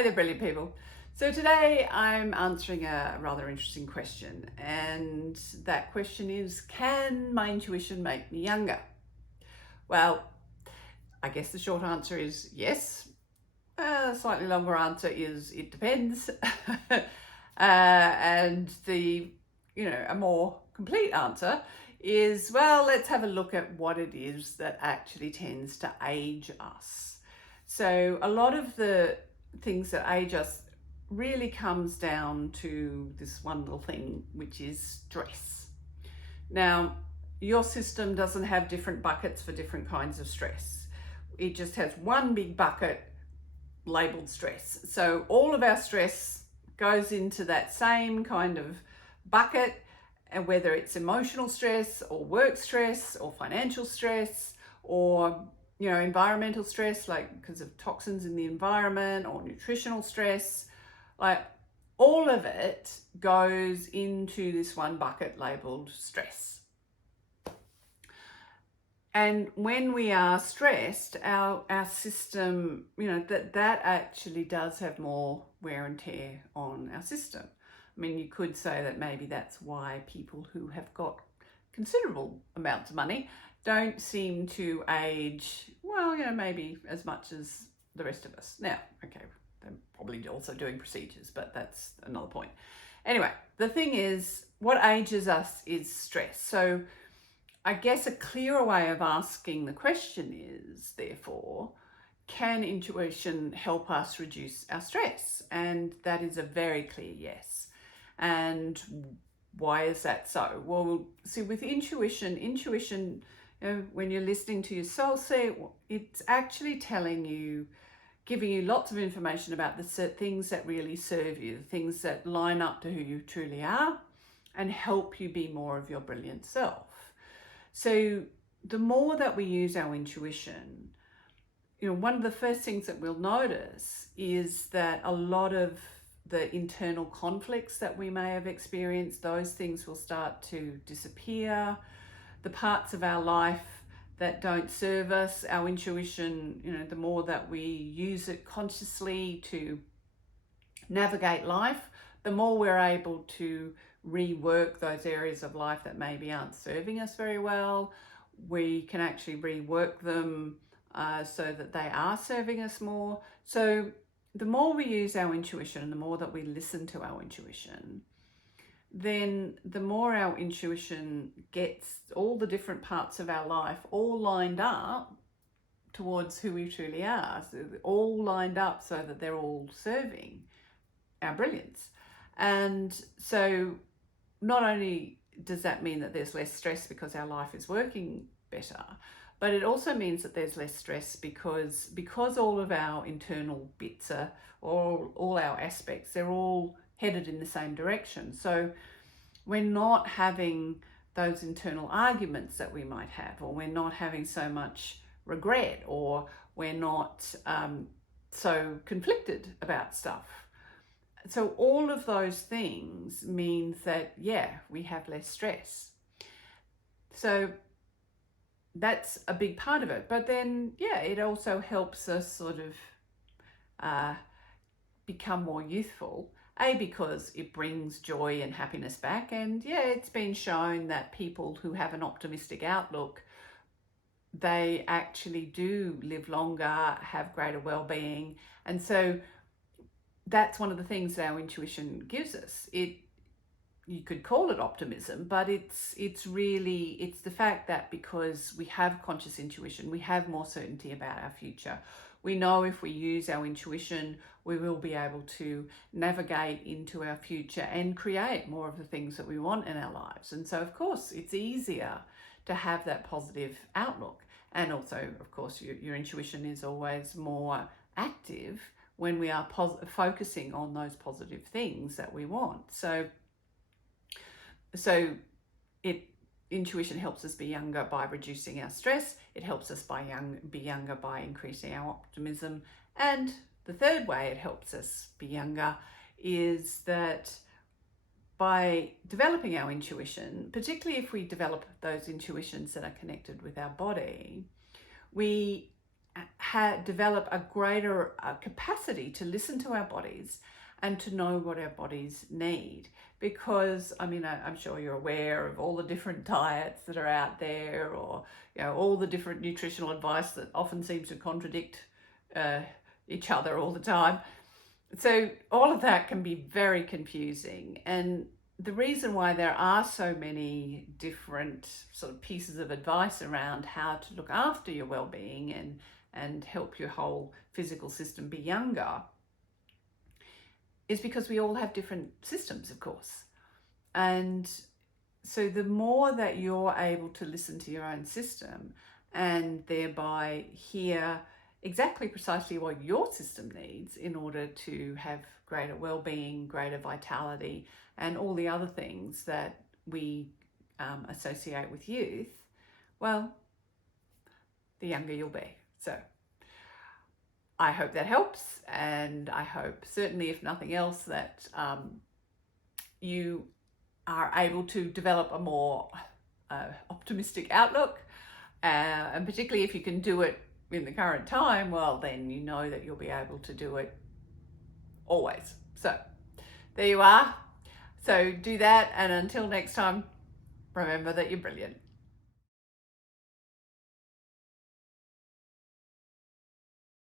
Hey there, brilliant people. So today I'm answering a rather interesting question, and that question is, can my intuition make me younger? Well, I guess the short answer is yes. A slightly longer answer is it depends. And a more complete answer is, well, let's have a look at what it is that actually tends to age us. So a lot of the things that age us really comes down to this one little thing, which is stress. Now, your system doesn't have different buckets for different kinds of stress. It just has one big bucket labeled stress. So all of our stress goes into that same kind of bucket, and whether it's emotional stress or work stress or financial stress or environmental stress, like because of toxins in the environment, or nutritional stress, like all of it goes into this one bucket labeled stress. And when we are stressed, our system, that actually does have more wear and tear on our system. I mean, you could say that maybe that's why people who have got considerable amounts of money don't seem to age, well, maybe as much as the rest of us. Now, okay, they're probably also doing procedures, but that's another point. Anyway, the thing is, what ages us is stress. So I guess a clearer way of asking the question is, therefore, can intuition help us reduce our stress? And that is a very clear yes. And why is that so? Well, see, with intuition, when you're listening to your soul say, it's actually telling you, giving you lots of information about the things that really serve you, the things that line up to who you truly are and help you be more of your brilliant self. So the more that we use our intuition, one of the first things that we'll notice is that a lot of the internal conflicts that we may have experienced, those things will start to disappear. The parts of our life that don't serve us, our intuition, the more that we use it consciously to navigate life, the more we're able to rework those areas of life that maybe aren't serving us very well. We can actually rework them so that they are serving us more. So the more we use our intuition and the more that we listen to our intuition, then the more our intuition gets all the different parts of our life all lined up towards who we truly are, so all lined up so that they're all serving our brilliance. And so not only does that mean that there's less stress because our life is working better, but it also means that there's less stress because all of our internal bits are, or all our aspects, they're all headed in the same direction. So we're not having those internal arguments that we might have, or we're not having so much regret, or we're not so conflicted about stuff. So all of those things means that, we have less stress. So that's a big part of it. But then, it also helps us sort of become more youthful. Because it brings joy and happiness back. And it's been shown that people who have an optimistic outlook, they actually do live longer, have greater well-being. And so that's one of the things that our intuition gives us. You could call it optimism, but it's the fact that because we have conscious intuition, we have more certainty about our future. We know if we use our intuition, we will be able to navigate into our future and create more of the things that we want in our lives. And so, of course, it's easier to have that positive outlook. And also, of course, your intuition is always more active when we are focusing on those positive things that we want. So intuition helps us be younger by reducing our stress. It helps us be younger by increasing our optimism. And the third way it helps us be younger is that by developing our intuition, particularly if we develop those intuitions that are connected with our body, we develop a greater capacity to listen to our bodies and to know what our bodies need. Because I mean, I'm sure you're aware of all the different diets that are out there, or all the different nutritional advice that often seems to contradict each other all the time. So all of that can be very confusing, and the reason why there are so many different sort of pieces of advice around how to look after your well-being and help your whole physical system be younger is because we all have different systems, of course. And so the more that you're able to listen to your own system and thereby hear exactly precisely what your system needs in order to have greater well-being, greater vitality, and all the other things that we associate with youth, well, the younger you'll be. So I hope that helps, and I hope, certainly if nothing else, that you are able to develop a more optimistic outlook, and particularly if you can do it in the current time, well, then you know that you'll be able to do it always. So there you are. So do that, and until next time, remember that you're brilliant.